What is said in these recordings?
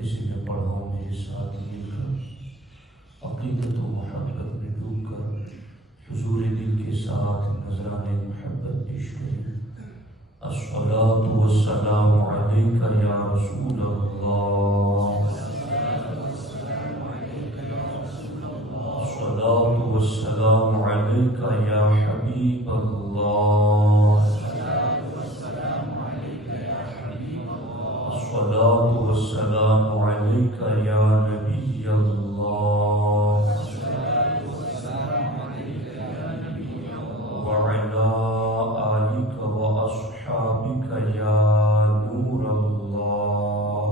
مدرسے میں پڑھا ہوں، میرے ساتھ مل کر عقیدت و محبت میں ڈوب کر حضور دل کے ساتھ نذرانِ محبت پیش کریں۔ الصلاۃ والسلام علیک یا رسول اللہ، الصلاۃ والسلام علیک یا حبیب اللہ، الصلاۃ والسلام علیک یا نبی اللہ، وعلی آلک واصحابک یا نور اللہ،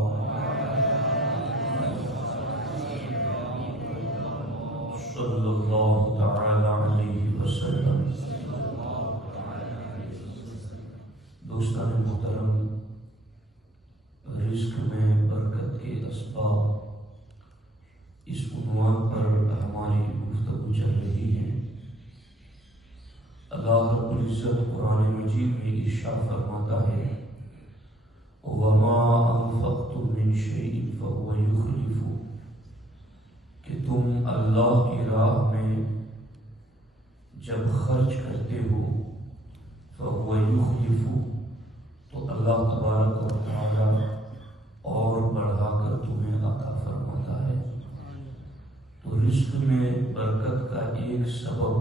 صلی اللہ تعالی علیہ وسلم۔ دوستان محترم، رزق میں برکت کے اسباب، اس عنوان پر ہماری گفتگو چل رہی ہے۔ اللہ رب العزت قرآن مجید میں ارشاد فرماتا ہے، وَمَا أَنفَقْتُم مِّن شَيْءٍ فَهُوَ يُخْلِفُهُ، کہ تم اللہ کی راہ میں جب خرچ کرتے ہو فَهُوَ يُخْلِفُهُ، تو اللہ تبارک و تعالی اور بڑھا کر تمہیں عطا فرماتا ہے۔ تو رزق میں برکت کا ایک سبب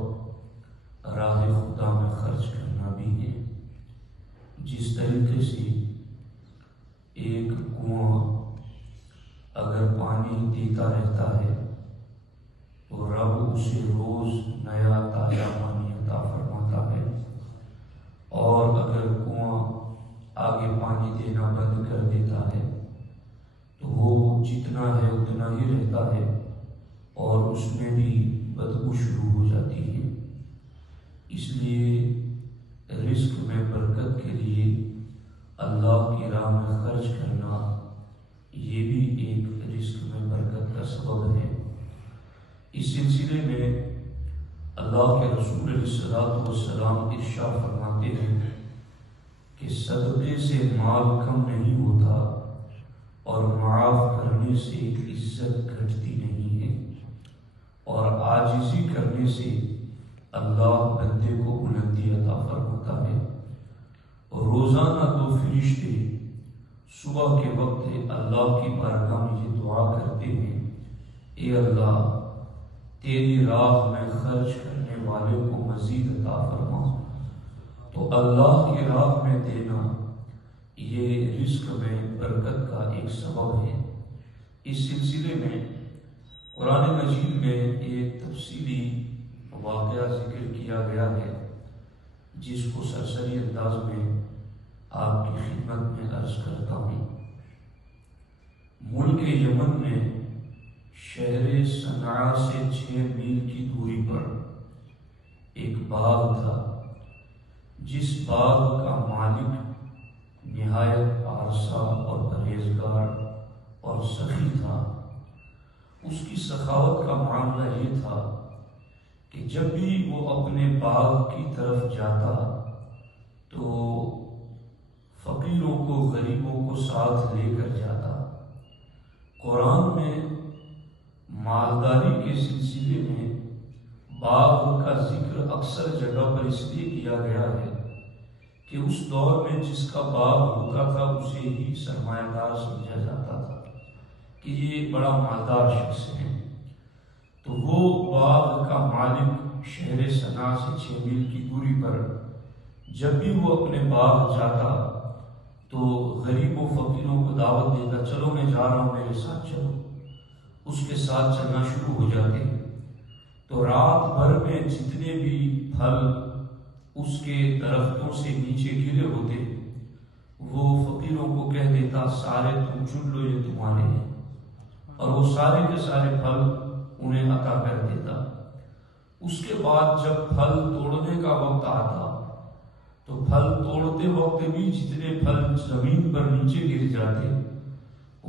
راہ خدا میں خرچ کرنا بھی ہے۔ جس طریقے سے ایک کنواں اگر پانی دیتا رہتا ہے تو رب اسے روز نیا تازہ پانی عطا فرماتا ہے، اور اگر کنواں آگے پانی دینا بند کر دیتا ہے تو وہ جتنا ہے اتنا ہی رہتا ہے، اور اس میں بھی بدبو شروع ہو جاتی ہے۔ اس لیے رزق میں برکت کے لیے اللہ کی راہ میں خرچ کرنا یہ بھی ایک رزق میں برکت کا سبب ہے۔ اس سلسلے میں اللہ کے رسول علیہ الصلوۃ والسلام ارشاد فرماتے ہیں کہ صدقے سے مال کم نہیں ہوتا، اور معاف کرنے سے عزت گھٹتی نہیں ہے، اور عاجزی کرنے سے اللہ بندے کو بلندی عطا فرماتا ہے۔ روزانہ دو فرشتے صبح کے وقت اللہ کی بارگاہ میں یہ دعا کرتے ہیں، اے اللہ، تیری راہ میں خرچ کرنے والے کو مزید عطا فرما۔ تو اللہ کی راہ میں دینا یہ رزق میں برکت کا ایک سبب ہے۔ اس سلسلے میں قرآن مجید میں ایک تفصیلی واقعہ ذکر کیا گیا ہے، جس کو سرسری انداز میں آپ کی خدمت میں عرض کرتا ہوں۔ ملک یمن میں شہر صنعاء سے 6 میل کی دوری پر ایک باغ تھا، جس باغ کا مالک نہایت پارسا اور پرہیزگار اور سخی تھا۔ اس کی سخاوت کا معاملہ یہ تھا کہ جب بھی وہ اپنے باغ کی طرف جاتا تو فقیروں کو، غریبوں کو ساتھ لے کر جاتا۔ قرآن میں مالداری کے سلسلے میں باغ کا ذکر اکثر جگہ پر اس لیے کیا گیا ہے کہ اس دور میں جس کا باغ ہوتا تھا اسے ہی سرمایہ دار سمجھا جاتا تھا کہ یہ بڑا مالدار شخص ہے۔ تو وہ باغ کا مالک شہر صنعاء سے 6 میل کی دوری پر جب بھی وہ اپنے باغ جاتا تو غریب و فقیروں کو دعوت دیتا، چلو میں جا رہا ہوں، میرے ساتھ چلو۔ اس کے ساتھ چلنا شروع ہو جاتے۔ تو رات بھر میں جتنے بھی پھل اس کے درختوں سے نیچے گرے ہوتے وہ فقیروں کو کہہ دیتا، سارے تم چن لو، یہ تمہارے ہیں، اور وہ سارے کے سارے پھل انہیں عطا کر دیتا۔ اس کے بعد جب پھل توڑنے کا وقت آتا تو پھل توڑتے وقت بھی جتنے پھل زمین پر نیچے گر جاتے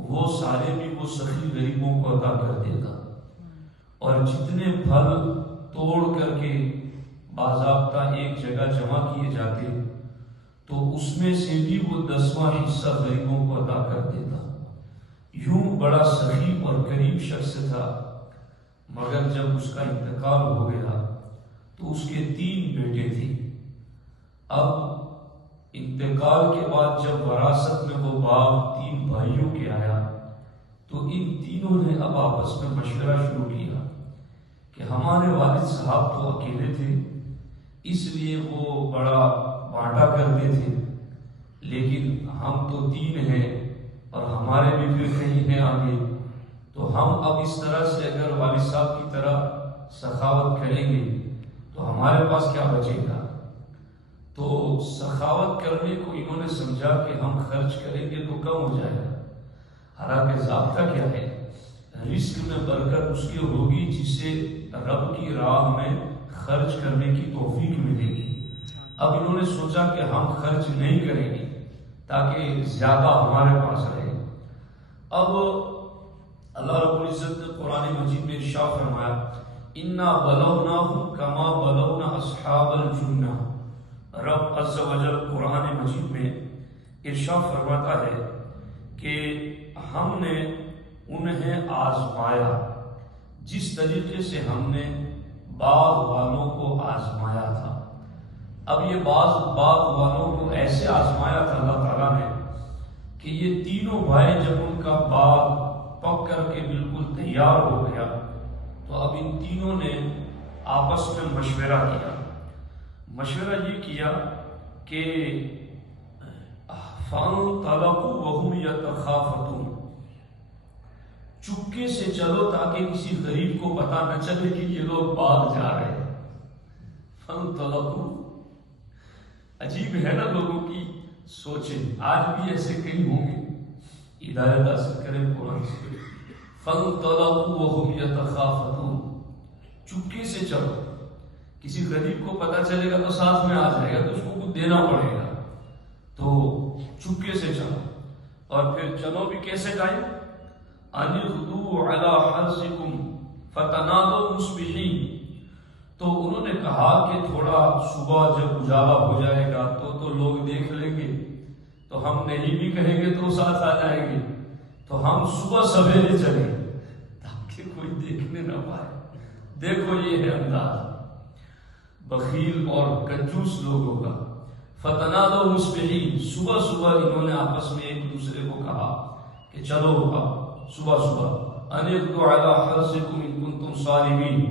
وہ سارے بھی وہ سخی غریبوں کو عطا کر دیتا، اور جتنے پھل توڑ کر کے باضابطہ ایک جگہ جمع کیے جاتے تو اس میں سے بھی وہ 10واں حصہ غریبوں کو عطا کر دیتا۔ یوں بڑا سخی اور قریب شخص تھا، مگر جب اس کا انتقال ہو گیا تو اس کے 3 بیٹے تھے۔ اب انتقال کے بعد جب وراثت میں وہ باغ 3 بھائیوں کے آیا تو ان تینوں نے اب آپس میں مشورہ شروع کیا کہ ہمارے والد صاحب تو اکیلے تھے، اس لیے وہ بڑا بانٹا کرتے تھے، لیکن ہم تو 3 ہیں اور ہمارے بھی پھر کہیں ہیں آگے، تو ہم اب اس طرح سے اگر والد صاحب کی طرح سخاوت کریں گے تو ہمارے پاس کیا بچے گا؟ تو سخاوت کرنے کو انہوں نے سمجھا کہ ہم خرچ کریں گے تو کم ہو جائے گا، حالانکہ ضابطہ کیا ہے؟ رزق میں برکت اس کی ہوگی جسے رب کی راہ میں خرچ کرنے کی توفیق ملے گی۔ اب انہوں نے سوچا کہ ہم خرچ نہیں کریں گے تاکہ زیادہ ہمارے پاس رہے۔ اب اللہ رب العزت نے قرآن مجید میں ارشاد فرمایا اِنَّا بَلَوْنَاهُمْ كَمَا بَلَوْنَا أَصْحَابَ الْجَنَّةِ۔ رب عز و جل قرآن مجید میں ارشاد فرماتا ہے کہ ہم نے انہیں آزمایا جس طریقے سے ہم نے باغ والوں کو آزمایا تھا۔ اب یہ باغ والوں کو ایسے آزمایا تھا اللہ تعالیٰ نے کہ یہ تینوں بھائی جب ان کا باغ پک کر کے بالکل تیار ہو گیا تو اب ان تینوں نے آپس میں مشورہ کیا۔ مشورہ یہ کیا کہ فَانْطَلَقُوا وَهُمْ يَتَخَافَتُونَ، چپکے سے چلو تاکہ کسی غریب کو پتہ نہ چلے کہ یہ لوگ باغ جا رہے ہیں۔ فَانْطَلَقُوا، عجیب ہے نا لوگوں کی سوچیں، آج بھی ایسے کئی ہوں گے، ہدایت حاصل کریں قرآن سے۔ فَانْطَلَقُوا وَهُمْ يَتَخَافَتُونَ، چپکے سے چلو، کسی غریب کو پتہ چلے گا تو ساتھ میں آ جائے گا تو اس کو کچھ دینا پڑے گا، تو چپکے سے چلو۔ اور پھر چلو بھی کیسے ٹائم؟ أَنِ اغْدُوا عَلَىٰ حَرْثِكُمْ فَتَنَادَوْا مُصْبِحِينَ، تو انہوں نے کہا کہ تھوڑا صبح جب اجالا ہو جائے گا تو لوگ دیکھ لیں گے، تو ہم نہیں بھی کہیں گے تو ساتھ آ جائیں گے، تو ہم صبح سویرے چلیں تاکہ کوئی دیکھنے نہ پائے۔ دیکھو یہ ہے انداز بخیل اور کنجوس لوگوں کا۔ فَتَنَادَوْا مُصْبِحِينَ، صبح صبح انہوں نے آپس میں ایک دوسرے کو کہا کہ چلو اب صبح أَنِ اغْدُوا عَلَىٰ حَرْثِكُمْ إِن كُنتُمْ صَارِمِينَ،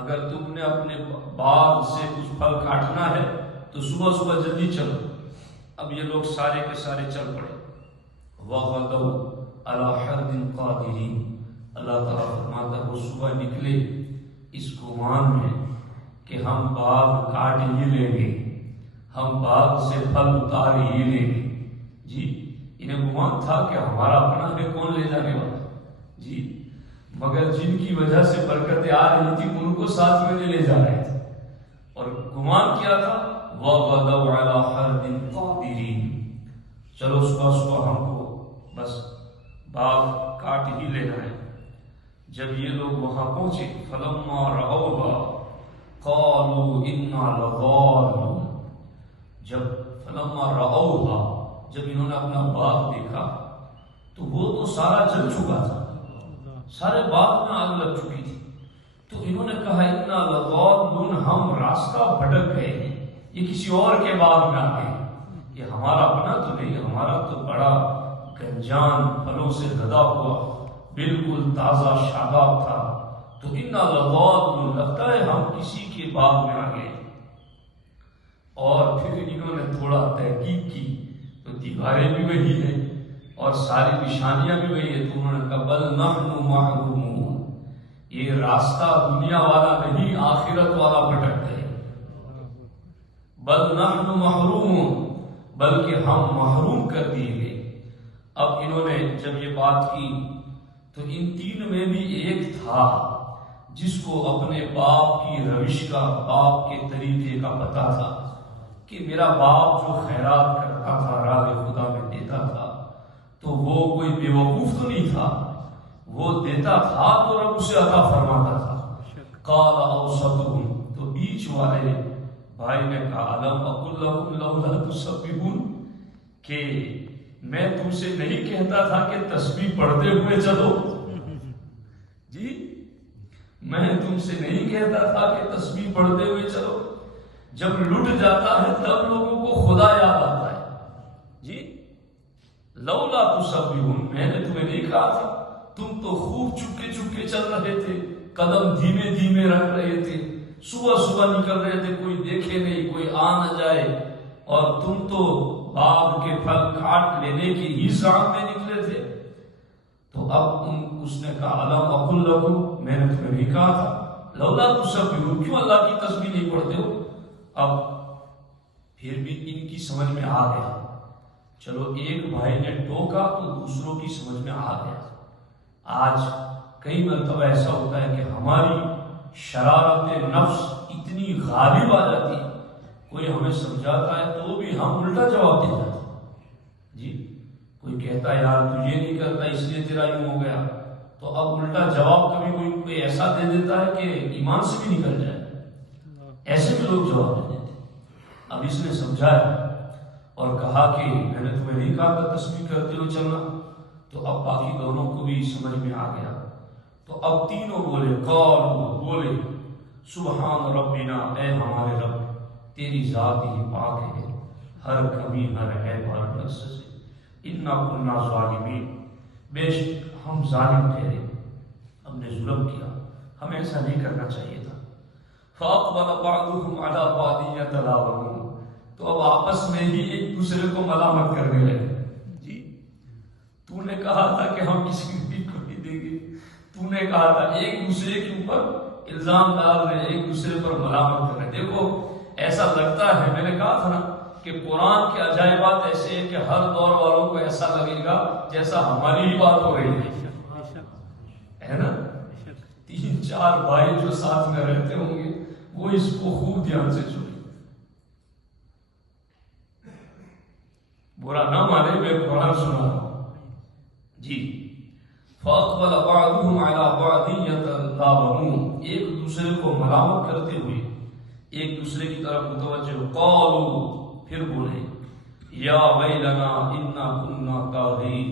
اگر تم نے اپنے باغ سے کچھ پھل کاٹنا ہے تو صبح صبح جلدی چلو۔ اب یہ لوگ سارے کے سارے چل پڑے۔ وَغَدَوْا عَلَىٰ حَرْدٍ قَادِرِينَ، اللہ تعالیٰ فرماتا ہے وہ صبح نکلے اس گمان میں کہ ہم باغ کاٹ ہی لیں گے، ہم باغ سے پھل اتار ہی لیں گے۔ جی انہیں گمان تھا کہ ہمارا اپنا ہے، کون لے جانے والا؟ جی مگر جن کی وجہ سے برکتیں آ رہی تھی ان کو ساتھ میں لے جا رہے تھے، اور گمان کیا تھا وَغَدَوْا عَلَىٰ حَرْدٍ قَادِرِينَ، چلو صبح صبح ہم کو بس باغ کاٹ ہی لینا ہے۔ جب یہ لوگ وہاں پہنچے فَلَمَّا رَأَوْهَا قَالُوا إِنَّا لَضَالُّونَ، جب فَلَمَّا رَأَوْهَا، جب انہوں نے اپنا باغ دیکھا تو وہ تو سارا جل چکا تھا، سارے باغ میں آگ لگ چکی تھی، تو انہوں نے کہا اِنَّا لَضَالُّونَ، ہم راستہ بھٹک گئے ہیں، یہ کسی اور کے باغ میں آ گئے، یہ ہمارا اپنا تو نہیں، ہمارا تو بڑا گنجان پھلوں سے لدا ہوا بالکل تازہ شاداب تھا، تو اِنَّا لَضَالُّونَ، لگتا ہے ہم کسی کے باغ میں آ گئے۔ اور پھر انہوں نے تھوڑا تحقیق کی تو دیواریں بھی وہی ہیں اور ساری نشانیاں بھی وہی ہیں، تو انہوں نے کہا بل نحن محرومون، یہ راستہ دنیا والا نہیں آخرت والا بھٹک گئے، بل نحن محرومون، بلکہ ہم محروم کر دیے گئے۔ اب انہوں نے جب یہ بات کی تو ان 3 میں بھی ایک تھا جس کو اپنے باپ کی روش کا، باپ کے طریقے کا پتہ تھا کہ میرا باپ جو خیرات کرتا تھا، راہ خدا میں دیتا تھا، تو وہ کوئی بے وقوف تو نہیں تھا، وہ دیتا تھا تو رب اسے عطا فرماتا تھا۔ قال اوسطهم، تو بیچ والے بھائی نے کہا الم اقل لکم لولا تسبحون، کہ میں تم سے نہیں کہتا تھا کہ تسبیح پڑھتے ہوئے چلو؟ جی میں تم سے نہیں کہتا تھا کہ تسبیح پڑھتے ہوئے چلو؟ جب لٹ جاتا ہے تب لوگوں کو خدا یاد آتا ہے۔ جی لولا تسبحون، میں نے تمہیں نہیں کہا تھا؟ تم تو خوب چپکے چپکے چل رہے تھے، قدم دھیمے دھیمے رکھ رہے تھے، صبح صبح نکل رہے تھے، کوئی دیکھے نہیں، کوئی آ نہ جائے، اور تم تو باغ کے پھل کاٹ لینے کی ہی ساعت میں نکلے تھے۔ تو اب اس نے کہا الم اقل لکم، میں نے تمہیں نہیں کہا تھا؟ لولا تسبحون، کیوں اللہ کی تسبیح نہیں پڑھتے ہو؟ اب پھر بھی ان کی سمجھ میں آ گیا، چلو ایک بھائی نے ٹوکا تو دوسروں کی سمجھ میں آ گیا۔ آج کئی مرتبہ ایسا ہوتا ہے کہ ہماری شرارت نفس اتنی غالب آ جاتی ہے، کوئی ہمیں سمجھاتا ہے تو بھی ہم الٹا جواب دے جاتے ہیں۔ جی کوئی کہتا ہے یار تو یہ نہیں کرتا اس لیے تیرا یوں ہو گیا، تو اب الٹا جواب کبھی کوئی ایسا دے دیتا ہے کہ ایمان سے بھی نکل جائے، ایسے بھی لوگ جواب دے دیتے۔ اب اس نے سمجھایا اور کہا کہ میں نے تمہیں نہیں کہا تھا تسبیح کرتے ہوئے چلنا، تو اب باقی دونوں کو بھی سمجھ میں آ گیا۔ تو اب تینوں بولے، قالوا بولے، سبحان ربنا، اے ہمارے رب تیری ذات ہی پاک ہے ہر کمی، ہر عیب، ہر نقص سے، انا کنا ظالمین، بے شک ہم ظالم ٹھہرے، ہم نے ظلم کیا، ہمیں ایسا نہیں کرنا چاہیے تھا۔ فاقبل بعضهم على بعض يتلاومون، تو اب آپس میں ہی ایک دوسرے کو ملامت کرنے لگے۔ جی تو نے کہا تھا کہ ہم کسی کو نہیں دیں گے، تو نے کہا تھا، ایک دوسرے کے اوپر الزام ڈال رہے، ایک دوسرے پر ملامت کر رہے۔ دیکھو ایسا لگتا ہے، میں نے کہا تھا نا کہ قرآن کے عجائبات ایسے ہیں کہ ہر دور والوں کو ایسا لگے گا جیسا ہماری ہی بات ہو رہی ہے نا۔ تین چار بھائی جو ساتھ میں رہتے ہوں گے وہ اس کو خوب دھیان سے سنیں، برا نہ مانے، میں قرآن سنا رہا ہوں۔ جی فَأَقْبَلَ بَعْضُهُمْ عَلَى بَعْضٍ يَتَلَاوَمُونَ، ایک دوسرے کو ملامت کرتے ہوئے ایک دوسرے کی طرف متوجہ، قالوا، پھر بولے، یا ویلنا انا کنا طاغین،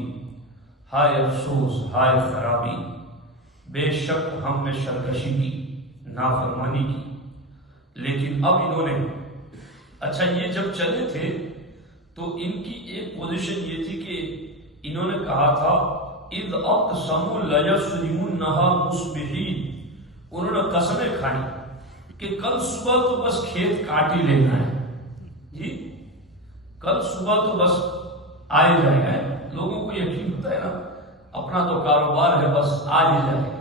ہائے افسوس، ہائے خرابی، بے شک ہم نے سرکشی کی، نافرمانی کی۔ لیکن اب انہوں نے، اچھا یہ جب چلے تھے تو ان کی ایک پوزیشن یہ تھی کہ انہوں نے کہا تھا اذ اقسموا لیصرمنها مصبحین، انہوں نے قسمیں کھائی کہ کل صبح تو بس کھیت کاٹ ہی لینا ہے۔ جی کل صبح تو بس آئے جائے گا، لوگوں کو یقین ہوتا ہے نا اپنا تو کاروبار ہے، بس آ ہی جائے گا۔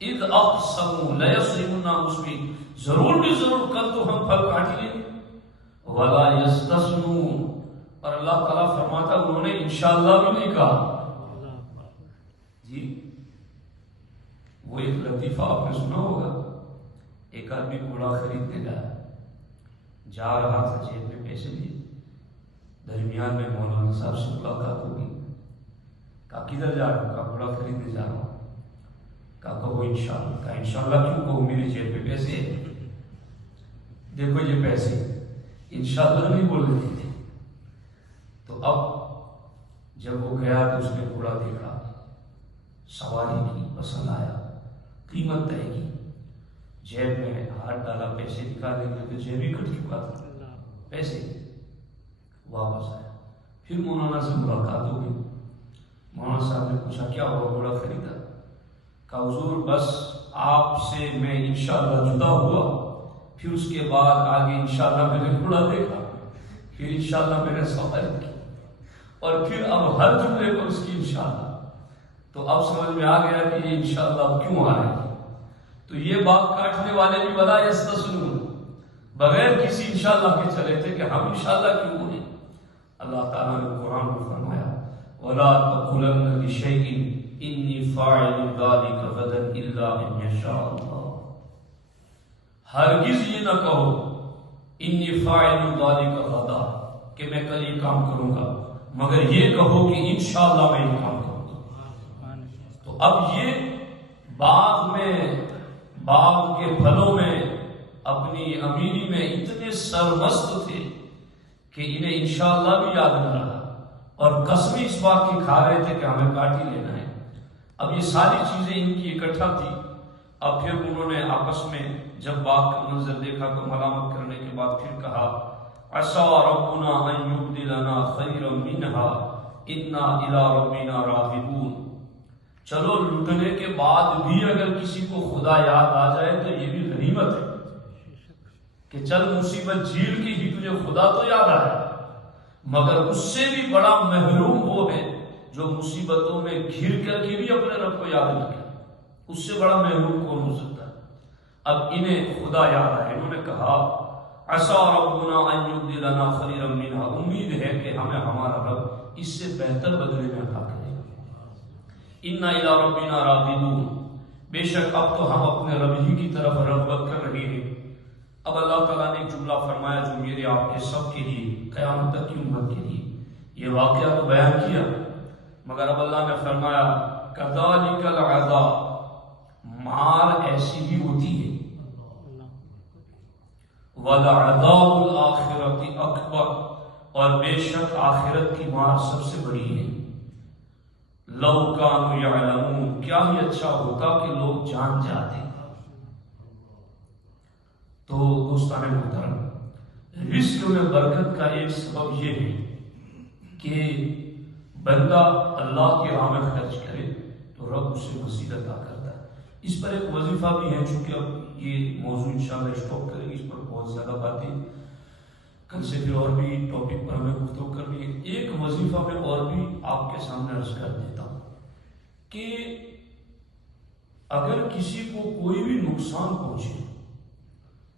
اذ اقسموا لیصرمنها مصبحین، ضرور بھی ضرور کل تو ہم پھل کاٹ ہی لیں گے۔ ولا یستثنون، اور اللہ تعالیٰ فرماتا انہوں نے انشاءاللہ بھی نہیں کہا۔ جی وہ ایک لطیفہ آپ نے سنا ہوگا، ایک آدمی گھوڑا خریدنے گیا، جا رہا تھا، جیب میں پیسے لیے، درمیان میں مولانا صاحب سے ملاقات ہوگی، کہا کدھر جا رہا ہوں؟ کہا گھوڑا خریدنے جا رہا ہوں۔ کہا کہو انشاءاللہ۔ کہا انشاءاللہ کیوں کہوں، میری جیب میں پیسے ہیں، دیکھو یہ پیسے، انشاءاللہ نہیں بول رہے تھے۔ تو اب جب وہ گیا تو اس نے گھوڑا دیکھا، سواری کی، پسند آیا، قیمت طے کی، جیب میں ہاتھ ڈالا، پیسے نکالنے کے لیے جیب ہی کٹ چکا تھا، پیسے واپس آیا۔ پھر مولانا سے ملاقات ہو گئی، مولانا صاحب نے پوچھا کیا ہوا، گھوڑا خریدا؟ کہا حضور بس آپ سے میں انشاءاللہ جدا ہوا، پھر اس کے بعد آگے انشاءاللہ میں نے گھوڑا دیکھا، پھر انشاءاللہ میں نے سواری کی، اور پھر اب ہر جملے کو اس کی انشاءاللہ۔ تو اب سمجھ میں آ گیا کہ یہ انشاءاللہ کیوں آ رہی ہے۔ تو یہ باغ کاٹنے والے بھی ولا یستثنون، بغیر کسی انشاءاللہ کے چلے تھے کہ ہم انشاءاللہ کیوں بولیں۔ اللہ تعالیٰ نے قرآن میں فرمایا وَلَا تَقُولَنَّ لِشَيْءٍ إِنِّي فَاعِلٌ ذَلِكَ غَدًا إِلَّا أَن يَشَاءَ اللَّهُ، ہرگز یہ نہ کہو إِنِّي فَاعِلٌ ذَلِكَ غَدًا کہ میں کل یہ کام کروں گا، مگر یہ کہو کہ انشاءاللہ میں یہ کام کروں گا۔ تو اب یہ باغ کے پھلوں میں، اپنی امیری میں اتنے سرمست تھے کہ انہیں انشاءاللہ بھی یاد نہ رہا، اور قسمیں اس بات کی کھا رہے تھے کہ ہمیں کاٹ ہی لینا ہے۔ اب یہ ساری چیزیں ان کی اکٹھا تھی۔ اب پھر انہوں نے آپس میں جب باغ کا منظر دیکھا تو ملامت کرنے کے بعد پھر کہا عسیٰ ربنا ان یبدلنا خیرا منہا انا الی ربنا راغبون۔ چلو لٹنے کے بعد بھی اگر کسی کو خدا یاد آ جائے تو یہ بھی غنیمت ہے کہ چل مصیبت جھیل کی ہی تجھے خدا تو یاد آیا، مگر اس سے بھی بڑا محروم وہ ہے جو مصیبتوں میں گھر کر کے بھی اپنے رب کو یاد نہ کرے۔ اس سے بڑا محروم کون ہو سکتا ہے؟ اب انہیں خدا یاد آئے، انہوں نے کہا عسیٰ ربنا ان یبدلنا خیرا منہا، امید ہے کہ ہمیں ہمارا رب اس سے بہتر بدلے میں عطا کرے گا۔ انا الی ربنا راغبون، بے شک اب تو ہم اپنے رب ہی کی طرف رغبت کر رہے ہیں۔ اب اللہ تعالیٰ نے ایک جملہ فرمایا جو میرے آپ کے سب کے لیے، قیامت تک کی امت کے لیے یہ واقعہ تو بیان کیا، مگر اب اللہ نے فرمایا کذالک العذاب، مار ایسی ہی ہوتی ہے، وَلَعَذَابُ الْآخِرَةِ أَكْبَرُ، اور بے شک آخرت کی مار سب سے بڑی ہے۔ لَوْ كَانُوا يَعْلَمُونَ، کیا ہی اچھا ہوتا کہ لوگ جان جاتے۔ تو دوستان محترم، رزق میں برکت کا ایک سبب یہ ہے کہ بندہ اللہ کی راہ میں خرچ کرے تو رب اسے مزید عطا کرتا ہے۔ اس پر ایک وظیفہ بھی ہے، چونکہ اب یہ موضوع انشاءاللہ اسٹاپ کریں گے، اس پر بہت زیادہ باتیں کل سے پھر اور بھی ٹاپک پر ہمیں گفتگو کرنی ہے۔ ایک وظیفہ میں اور بھی آپ کے سامنے عرض کر دیتا ہوں کہ اگر کسی کو کوئی بھی نقصان پہنچے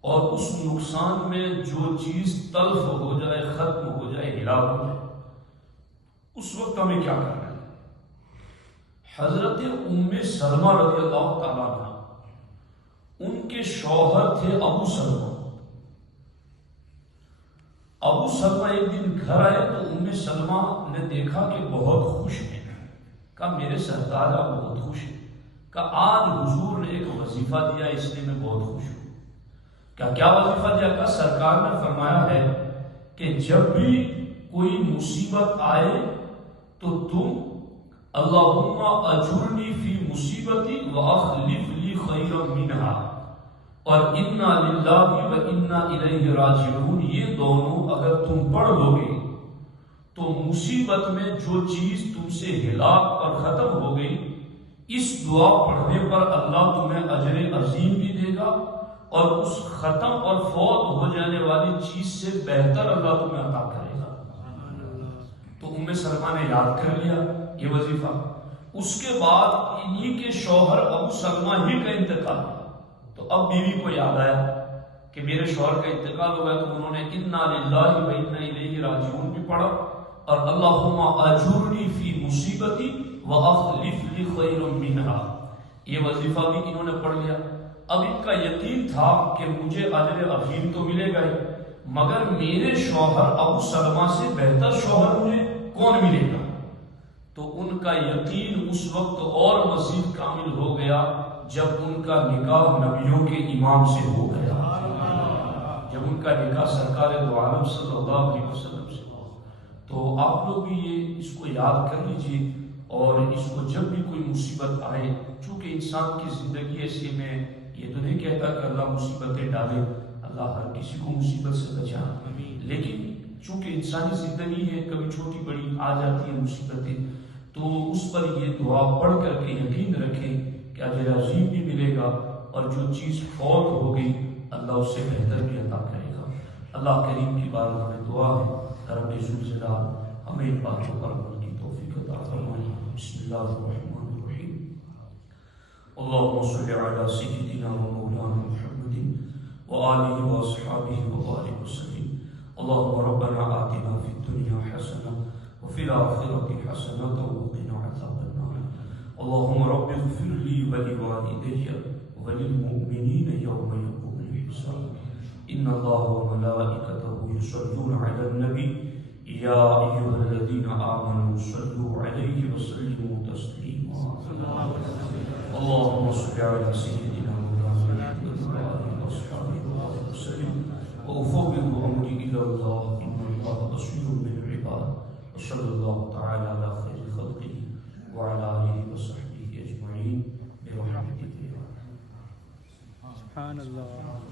اور اس نقصان میں جو چیز تلف ہو جائے، ختم ہو جائے، ہلاک ہو جائے، اس وقت ہمیں کیا کرنا ہے؟ حضرت ام سلمہ رضی اللہ تعالیٰ عنہ، ان کے شوہر تھے ابو سلمہ۔ ابو سلمہ ایک دن گھر آئے تو ام سلمہ نے دیکھا کہ بہت خوش ہیں، کہا میرے سردار آپ بہت خوش ہیں، کہا آج حضور نے ایک وظیفہ دیا اس لیے میں بہت خوش ہوں۔ کیا وظیفہ دیا؟ کہا سرکار نے فرمایا ہے کہ جب بھی کوئی مصیبت آئے تو تم اللہم اجرنی فی مصیبتی واخلف لی خیرا منہا اور انا للہ و انا الیہ راجعون، یہ دونوں اگر تم پڑھ لو گے تو مصیبت میں جو چیز تم سے ہلاک اور ختم ہو گئی، اس دعا پڑھنے پر اللہ تمہیں اجر عظیم بھی دے گا اور اس ختم اور فوت ہو جانے والی چیز سے بہتر اللہ تمہیں عطا کرے گا۔ تو ام سلمہ نے یاد کر لیا یہ وظیفہ۔ اس کے بعد انہی کے شوہر ابو سلمہ ہی کا انتقال ہوا، تو اب بیوی کو یاد آیا کہ میرے شوہر کا انتقال ہو گیا، تو انہوں نے انا للہ و انا الیہ راجعون بھی پڑھا اور اللہم اجرنی فی مصیبتی واخلف لی خیرا منہا، یہ وظیفہ بھی انہوں نے پڑھ لیا۔ اب ان کا یقین تھا کہ مجھے اجر عظیم تو ملے گا ہی، مگر میرے شوہر ابو سلمہ سے بہتر شوہر مجھے کون ملے گا؟ تو ان کا یقین اس وقت اور مزید کامل ہو گیا جب ان کا نکاح نبیوں کے امام سے ہو گیا، جب ان کا نکاح سرکار دو عالم صلی اللہ علیہ وسلم سے ہوا۔ تو آپ لوگ بھی یہ اس کو یاد کر لیجئے اور اس کو جب بھی کوئی مصیبت آئے، چونکہ انسان کی زندگی ایسی میں یہ تو نہیں کہتا کہ اللہ مصیبتیں ڈالے، اللہ ہر کسی کو مصیبت سے بچائے، لیکن چونکہ انسانی زندگی ہے کبھی چھوٹی بڑی آ جاتی ہیں مصیبتیں، تو اس پر یہ دعا پڑھ کر کے یقین رکھیں کہ اجر عظیم بھی ملے گا اور جو چیز فوت ہو گئی اللہ اس سے بہتر بھی عطا کرے گا۔ اللہ کریم کی بارگاہ میں دعا ہے رب ذوالجلال ہمیں ان باتوں پر عمل کی توفیق عطا فرمائے۔ بسم اللہ الرحمن الرحیم، اللہم صل علی سیدنا و مولانا محمد وآلہ واصحابہ وآلہ وسلم۔ اللہم ربنا آتنا فی الدنیا حسنہ وفی الآخرۃ حسنۃ وقنا عذاب النار۔ اللہم رب اغفر لی ولوالدی وللمؤمنین یوم یقوم الحساب۔ ان اللہ وملائکتہ یصلون علی النبی یا ایھا الذین آمنوا صلوا علیہ وسلموا تسلیما۔ اللهم صل على سيدنا مولانا محمد وآله وصحبه وسلم وأفوض أمري إلى الله إن الله بصير بالعباد وصلی اللہ تعالی علی خیر خلقہ وعلی آلہ وصحبہ اجمعین برحمتک یا سبحان اللہ.